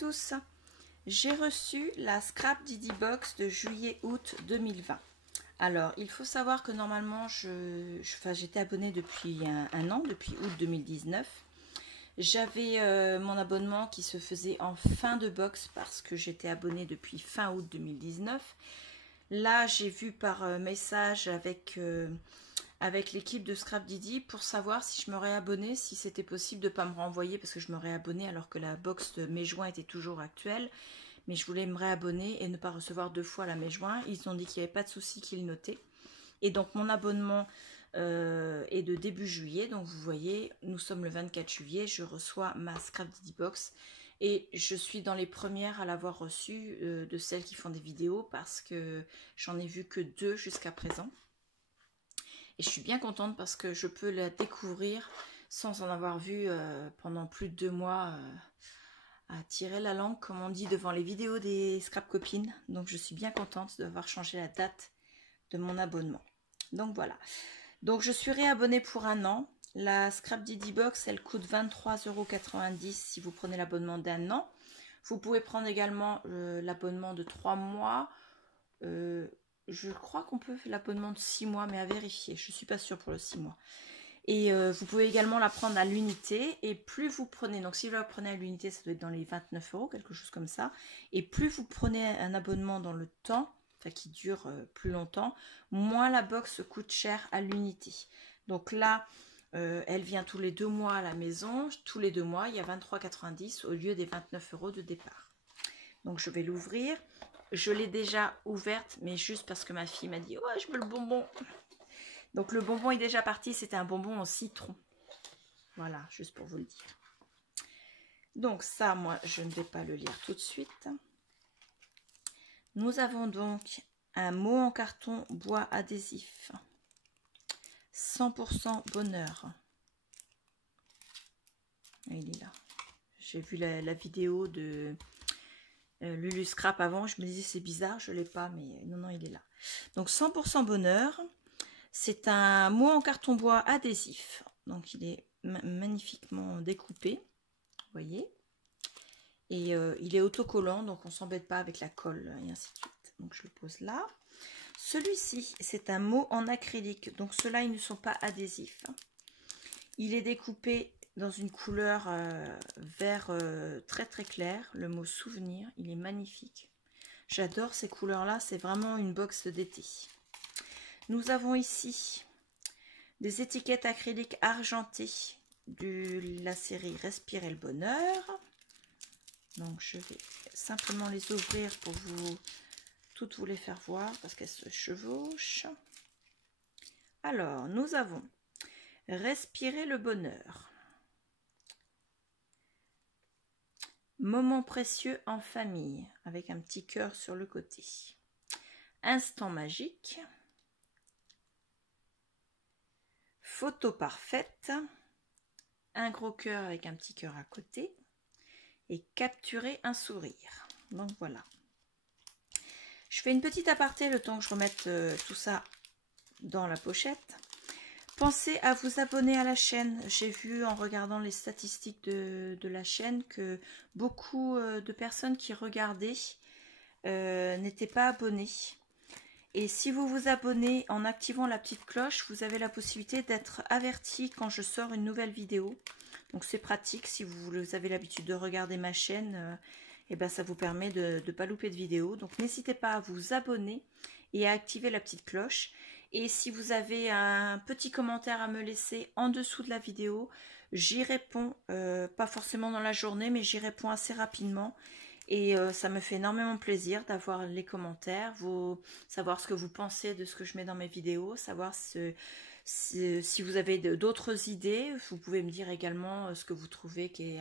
tous, j'ai reçu la Scrap Didi Box de juillet-août 2020. Alors, il faut savoir que normalement, j'étais abonnée depuis un an, depuis août 2019. J'avais mon abonnement qui se faisait en fin de box parce que j'étais abonnée depuis fin août 2019. Là, j'ai vu par message avec l'équipe de Scrap Didi pour savoir si je me réabonnais, si c'était possible de ne pas me renvoyer parce que je me réabonnais alors que la box de mai-juin était toujours actuelle. Mais je voulais me réabonner et ne pas recevoir 2 fois la mai-juin. Ils ont dit qu'il n'y avait pas de souci, qu'ils notaient. Et donc mon abonnement est de début juillet. Donc vous voyez, nous sommes le 24 juillet. Je reçois ma Scrap Didi Box. Et je suis dans les premières à l'avoir reçue de celles qui font des vidéos parce que j'en ai vu que 2 jusqu'à présent. Et je suis bien contente parce que je peux la découvrir sans en avoir vu pendant plus de 2 mois à tirer la langue, comme on dit, devant les vidéos des Scrap Copines. Donc je suis bien contente d'avoir changé la date de mon abonnement. Donc voilà. Donc je suis réabonnée pour un an. La Scrap Didi Box, elle coûte 23,90 € si vous prenez l'abonnement d'1 an. Vous pouvez prendre également l'abonnement de 3 mois. Je crois qu'on peut faire l'abonnement de 6 mois, mais à vérifier. Je ne suis pas sûre pour le 6 mois. Et vous pouvez également la prendre à l'unité. Et plus vous prenez, donc si vous la prenez à l'unité, ça doit être dans les 29 €, quelque chose comme ça. Et plus vous prenez un abonnement dans le temps, enfin qui dure plus longtemps, moins la box coûte cher à l'unité. Donc là, elle vient tous les 2 mois à la maison. Tous les 2 mois, il y a 23,90 € au lieu des 29 € de départ. Donc je vais l'ouvrir. Je l'ai déjà ouverte, mais juste parce que ma fille m'a dit « Ouais, je veux le bonbon ». Donc le bonbon est déjà parti, c'était un bonbon au citron. Voilà, juste pour vous le dire. Donc ça, moi, je ne vais pas le lire tout de suite. Nous avons donc un mot en carton bois adhésif. 100% bonheur. Il est là. J'ai vu la vidéo de Lulu Scrap avant, je me disais c'est bizarre, je ne l'ai pas, mais non, il est là. Donc 100% bonheur. C'est un mot en carton bois adhésif. Donc il est magnifiquement découpé. Vous voyez. Et il est autocollant, donc on ne s'embête pas avec la colle et ainsi de suite. Donc je le pose là. Celui-ci, c'est un mot en acrylique. Donc ceux-là, ils ne sont pas adhésifs. Il est découpé dans une couleur vert très très clair. Le mot souvenir, il est magnifique. J'adore ces couleurs-là. C'est vraiment une box d'été. Nous avons ici des étiquettes acryliques argentées de la série Respirer le bonheur. Donc je vais simplement les ouvrir pour toutes vous les faire voir parce qu'elles se chevauchent. Alors nous avons Respirer le bonheur. Moment précieux en famille avec un petit cœur sur le côté. Instant magique. Photo parfaite, un gros cœur avec un petit cœur à côté et capturer un sourire. Donc voilà. Je fais une petite aparté le temps que je remette tout ça dans la pochette. Pensez à vous abonner à la chaîne. J'ai vu en regardant les statistiques de la chaîne que beaucoup de personnes qui regardaient n'étaient pas abonnées. Et si vous vous abonnez en activant la petite cloche, vous avez la possibilité d'être averti quand je sors une nouvelle vidéo. Donc c'est pratique si vous avez l'habitude de regarder ma chaîne, et ben ça vous permet de ne pas louper de vidéo. Donc n'hésitez pas à vous abonner et à activer la petite cloche. Et si vous avez un petit commentaire à me laisser en dessous de la vidéo, j'y réponds, pas forcément dans la journée, mais j'y réponds assez rapidement. Et ça me fait énormément plaisir d'avoir les commentaires, savoir ce que vous pensez de ce que je mets dans mes vidéos, savoir si vous avez d'autres idées. Vous pouvez me dire également ce que vous trouvez qui est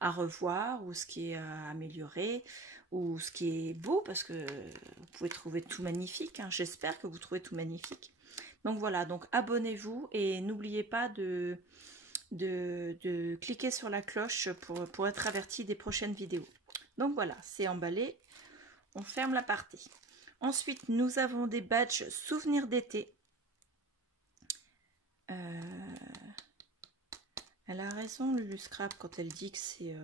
à revoir ou ce qui est à améliorer ou ce qui est beau parce que vous pouvez trouver tout magnifique. Hein. J'espère que vous trouvez tout magnifique. Donc voilà, donc abonnez-vous et n'oubliez pas de cliquer sur la cloche pour être averti des prochaines vidéos. Donc voilà, c'est emballé. On ferme la partie. Ensuite, nous avons des badges souvenirs d'été. Elle a raison, Lulu Scrap, quand elle dit que c'est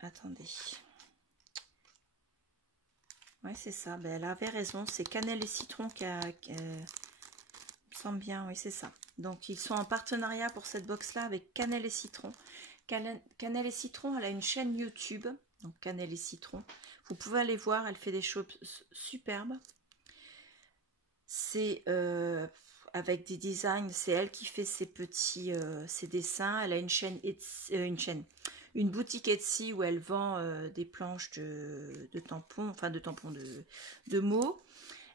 attendez. Ouais, c'est ça. Ben, elle avait raison. C'est cannelle et citron qui me semble bien. Oui, c'est ça. Donc, ils sont en partenariat pour cette box-là avec Cannelle et Citron. Cannelle et Citron, elle a une chaîne YouTube. Donc, Cannelle et Citron. Vous pouvez aller voir. Elle fait des choses superbes. C'est avec des designs. C'est elle qui fait ses petits ses dessins. Elle a une chaîne, une boutique Etsy où elle vend des planches de tampons, enfin de mots.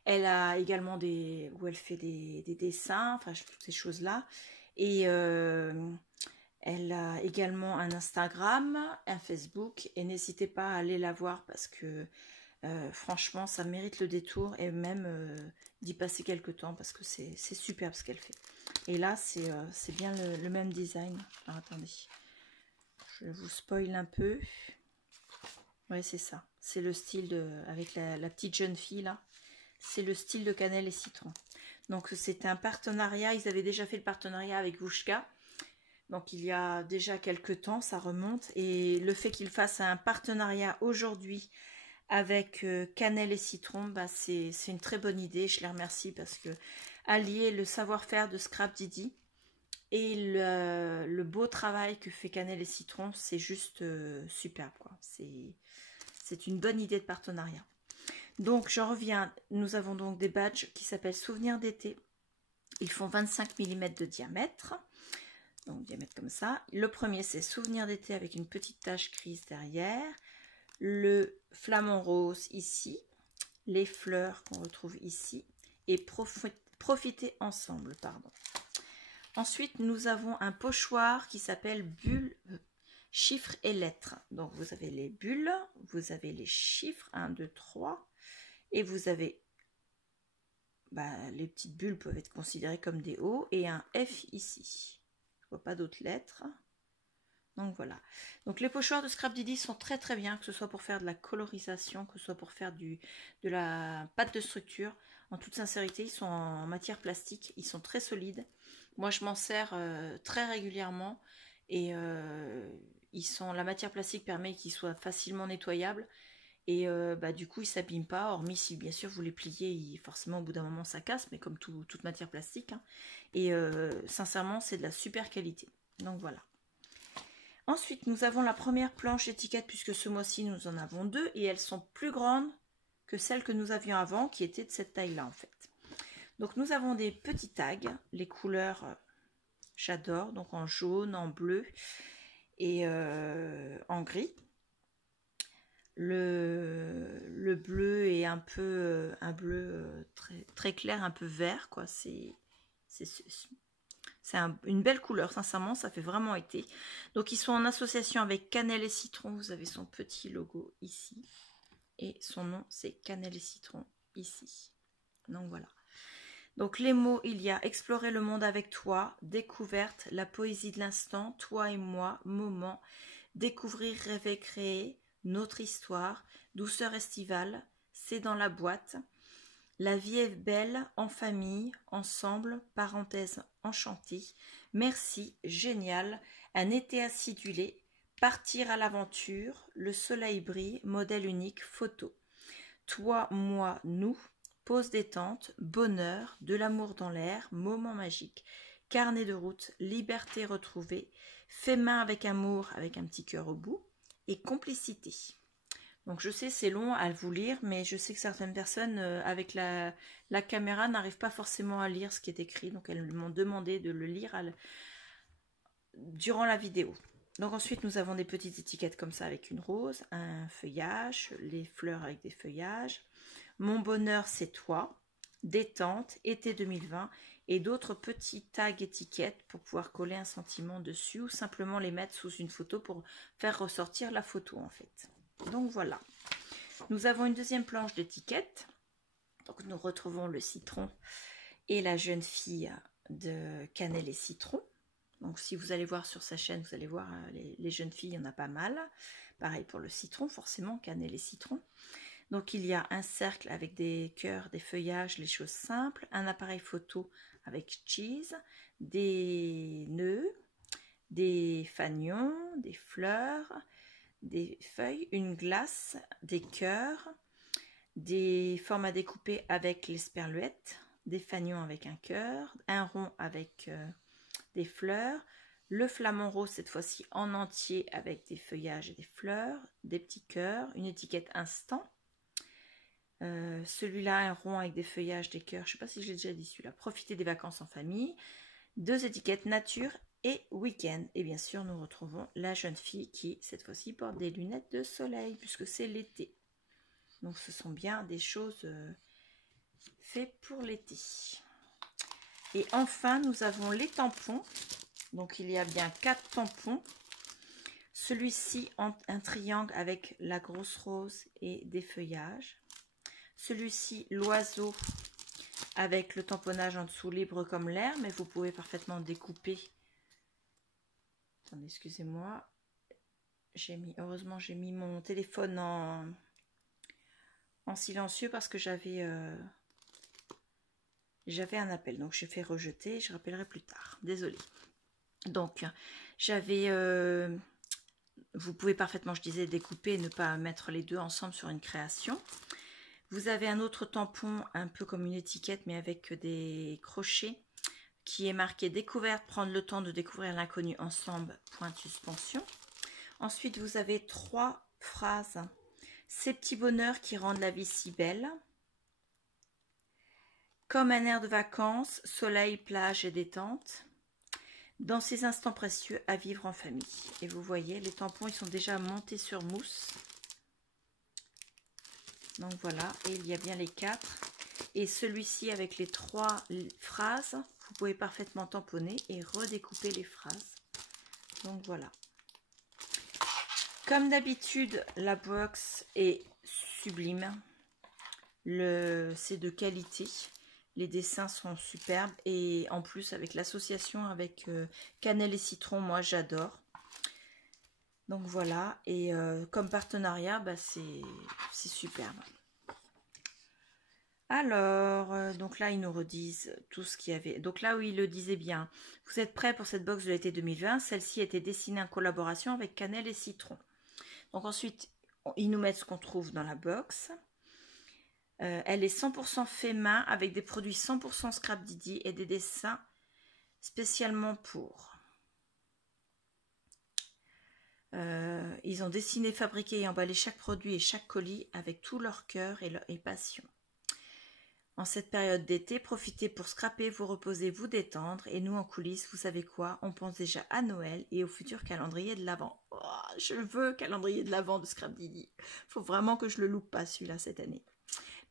Elle a également où elle fait des dessins, enfin toutes ces choses-là. Et elle a également un Instagram, un Facebook. Et n'hésitez pas à aller la voir parce que franchement, ça mérite le détour et même d'y passer quelques temps parce que c'est superbe ce qu'elle fait. Et là, c'est bien le même design. Alors, attendez. Je vous spoil un peu. Ouais, c'est ça. C'est le style avec la petite jeune fille là. C'est le style de cannelle et citron. Donc c'était un partenariat. Ils avaient déjà fait le partenariat avec Wouchka. Donc il y a déjà quelques temps, ça remonte. Et le fait qu'ils fassent un partenariat aujourd'hui avec cannelle et citron, bah, c'est une très bonne idée. Je les remercie parce que allier le savoir-faire de Scrap Didi et le beau travail que fait Cannelle et Citron, c'est juste superbe, quoi. C'est une bonne idée de partenariat. Donc, j'en reviens. Nous avons donc des badges qui s'appellent Souvenirs d'été. Ils font 25 mm de diamètre. Donc, diamètre comme ça. Le premier, c'est Souvenir d'été avec une petite tache grise derrière. Le flamant rose ici. Les fleurs qu'on retrouve ici. Et profiter ensemble, pardon. Ensuite, nous avons un pochoir qui s'appelle bulles, chiffres et lettres. Donc, vous avez les bulles, vous avez les chiffres, 1, 2, 3. Et vous avez, les petites bulles peuvent être considérées comme des O et un F ici. Je ne vois pas d'autres lettres. Donc, voilà. Donc, les pochoirs de Scrap Didi sont très très bien, que ce soit pour faire de la colorisation, que ce soit pour faire de la pâte de structure. En toute sincérité, ils sont en matière plastique, ils sont très solides. Moi, je m'en sers très régulièrement et la matière plastique permet qu'ils soient facilement nettoyables et du coup, ils ne s'abîment pas, hormis si bien sûr vous les pliez, forcément au bout d'un moment ça casse, mais comme toute matière plastique. Hein. Et sincèrement, c'est de la super qualité. Donc voilà. Ensuite, nous avons la première planche étiquette puisque ce mois-ci, nous en avons 2 et elles sont plus grandes que celles que nous avions avant qui étaient de cette taille-là en fait. Donc nous avons des petits tags, les couleurs j'adore, donc en jaune, en bleu et en gris. Le bleu est un bleu très, très clair, un peu vert, quoi. C'est une belle couleur, sincèrement, ça fait vraiment été. Donc ils sont en association avec Cannelle et Citron, vous avez son petit logo ici. Et son nom c'est Cannelle et Citron ici. Donc voilà. Donc les mots, il y a explorer le monde avec toi, découverte, la poésie de l'instant, toi et moi, moment, découvrir, rêver, créer, notre histoire, douceur estivale, c'est dans la boîte, la vie est belle, en famille, ensemble, parenthèse enchantée, merci, génial, un été acidulé, partir à l'aventure, le soleil brille, modèle unique, photo, toi, moi, nous, pause détente, bonheur, de l'amour dans l'air, moment magique, carnet de route, liberté retrouvée, fait main avec amour avec un petit cœur au bout et complicité. Donc je sais c'est long à vous lire, mais je sais que certaines personnes avec la caméra n'arrivent pas forcément à lire ce qui est écrit, donc elles m'ont demandé de le lire durant la vidéo. Donc ensuite nous avons des petites étiquettes comme ça avec une rose, un feuillage, les fleurs avec des feuillages. Mon bonheur, c'est toi, détente, été 2020 et d'autres petits tags étiquettes pour pouvoir coller un sentiment dessus ou simplement les mettre sous une photo pour faire ressortir la photo en fait. Donc voilà. Nous avons une deuxième planche d'étiquettes. Donc nous retrouvons le citron et la jeune fille de Cannelle et Citron. Donc si vous allez voir sur sa chaîne, vous allez voir les jeunes filles, il y en a pas mal. Pareil pour le citron, forcément, Cannelle et Citron. Donc il y a un cercle avec des cœurs, des feuillages, les choses simples, un appareil photo avec cheese, des nœuds, des fanions, des fleurs, des feuilles, une glace, des cœurs, des formes à découper avec l'esperluette, des fanions avec un cœur, un rond avec des fleurs, le flamant rose cette fois-ci en entier avec des feuillages et des fleurs, des petits cœurs, une étiquette instant. Celui-là, un rond avec des feuillages, des cœurs, je ne sais pas si je l'ai déjà dit celui-là. Profiter des vacances en famille. 2 étiquettes nature et week-end. Et bien sûr, nous retrouvons la jeune fille qui, cette fois-ci, porte des lunettes de soleil puisque c'est l'été. Donc, ce sont bien des choses faites pour l'été. Et enfin, nous avons les tampons. Donc, il y a bien 4 tampons. Celui-ci en un triangle avec la grosse rose et des feuillages. Celui-ci, l'oiseau, avec le tamponnage en dessous libre comme l'air, mais vous pouvez parfaitement découper. Attendez, excusez-moi. Heureusement, j'ai mis mon téléphone en silencieux parce que j'avais un appel. Donc, j'ai fait rejeter. Je rappellerai plus tard. Désolée. Donc, vous pouvez parfaitement, je disais, découper et ne pas mettre les deux ensemble sur une création. Vous avez un autre tampon, un peu comme une étiquette, mais avec des crochets, qui est marqué « Découverte, prendre le temps de découvrir l'inconnu ensemble, point de suspension ». Ensuite, vous avez 3 phrases. « Ces petits bonheurs qui rendent la vie si belle ». « Comme un air de vacances, soleil, plage et détente ». « Dans ces instants précieux à vivre en famille ». Et vous voyez, les tampons, ils sont déjà montés sur mousse. Donc voilà, et il y a bien les 4. Et celui-ci avec les 3 phrases, vous pouvez parfaitement tamponner et redécouper les phrases. Donc voilà. Comme d'habitude, la box est sublime. C'est de qualité. Les dessins sont superbes. Et en plus, avec l'association avec cannelle et citron, moi j'adore. Donc voilà, et comme partenariat, bah, c'est superbe. Alors, donc là, ils nous redisent tout ce qu'il y avait. Donc là où ils le disaient bien, vous êtes prêts pour cette box de l'été 2020. Celle-ci a été dessinée en collaboration avec cannelle et citron. Donc ensuite, ils nous mettent ce qu'on trouve dans la box. Elle est 100% fait main avec des produits 100% Scrap Didi et des dessins spécialement pour... ils ont dessiné, fabriqué et emballé chaque produit et chaque colis avec tout leur cœur et passion. En cette période d'été, profitez pour scraper, vous reposer, vous détendre. Et nous, en coulisses, vous savez quoi? On pense déjà à Noël et au futur calendrier de l'Avent. Oh, je veux calendrier de l'Avent de Scrap Didi. Faut vraiment que je le loupe pas celui-là cette année.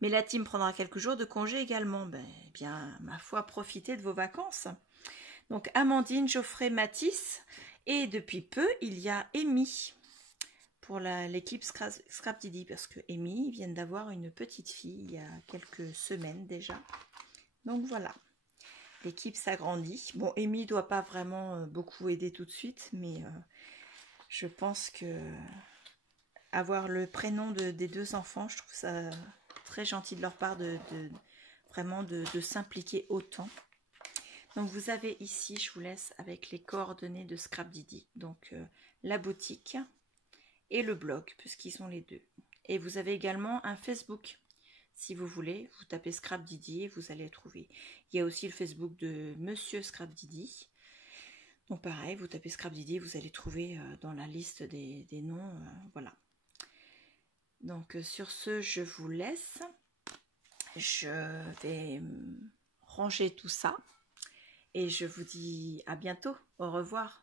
Mais la team prendra quelques jours de congé également. Ben, bien, ma foi, profitez de vos vacances. Donc, Amandine, Geoffrey, Mathis... Et depuis peu, il y a Amy pour l'équipe Scrap Didi, parce que Amy vient d'avoir une petite fille il y a quelques semaines déjà. Donc voilà, l'équipe s'agrandit. Bon, Amy ne doit pas vraiment beaucoup aider tout de suite, mais je pense que avoir le prénom des 2 enfants, je trouve ça très gentil de leur part vraiment de s'impliquer autant. Donc vous avez ici, je vous laisse avec les coordonnées de Scrap Didi, donc la boutique et le blog, puisqu'ils sont les 2. Et vous avez également un Facebook, si vous voulez, vous tapez Scrap Didi et vous allez trouver. Il y a aussi le Facebook de Monsieur Scrap Didi. Donc pareil, vous tapez Scrap Didi, vous allez trouver dans la liste des noms, voilà. Donc sur ce, je vous laisse. Je vais ranger tout ça. Et je vous dis à bientôt. Au revoir.